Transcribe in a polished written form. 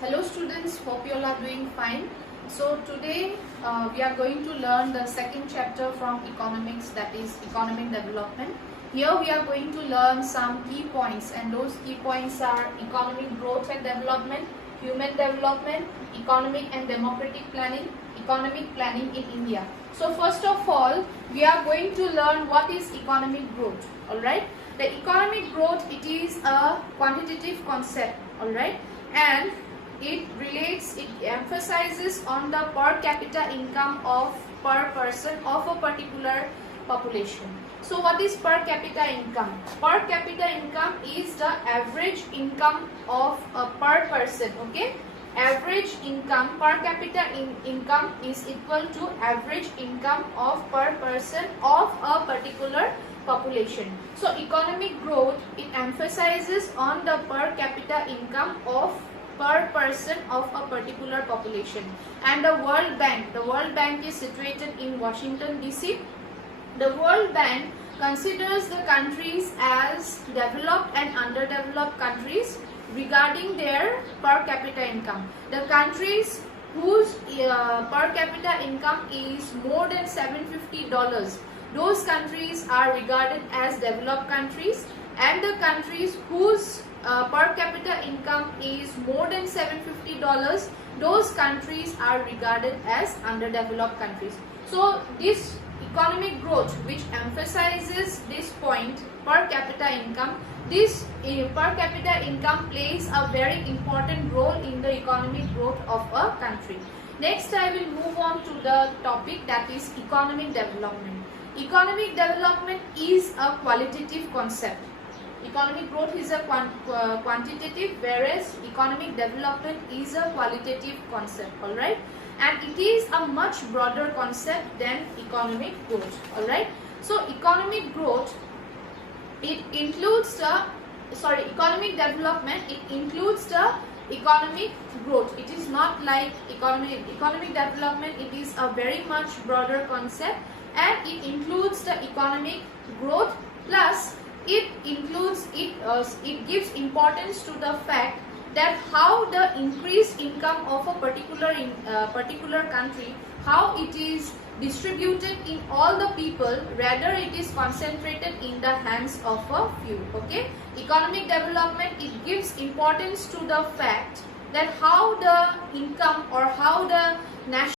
Hello students, hope you all are doing fine. So today we are going to learn the second chapter from economics, that is economic development. Here we are going to learn some key points, and those key points are economic growth and development, human development, economic and democratic planning, economic planning in India. So first of all, we are going to learn what is economic growth. Alright, the economic growth, it is a quantitative concept. Alright, and it emphasizes on the per capita income of per person of a particular population. So what is per capita income? Per capita income is the average income of a per person. Okay, average income, per capita income is equal to average income of per person of a particular population. So economic growth, it emphasizes on the per capita income of per person of a particular population. And the World Bank is situated in Washington DC. The World Bank considers the countries as developed and underdeveloped countries regarding their per capita income. The countries whose per capita income is more than $750, those countries are regarded as developed countries, and the countries whose per capita income is more than $750, those countries are regarded as underdeveloped countries. So this economic growth, which emphasizes this point, per capita income, this per capita income plays a very important role in the economic growth of a country. Next, I will move on to the topic, that is economic development. Economic development is a qualitative concept. Economic growth is a quantitative, whereas economic development is a qualitative concept. Alright, and it is a much broader concept than economic growth. Alright, so economic growth, it includes the economic development, it includes the economic growth. It is not like economic development, it is a very much broader concept, and it includes the economic growth, plus it gives importance to the fact that how the increased income of a particular country, how it is distributed in all the people, rather it is concentrated in the hands of a few. Okay, economic development, it gives importance to the fact that how the income or how the national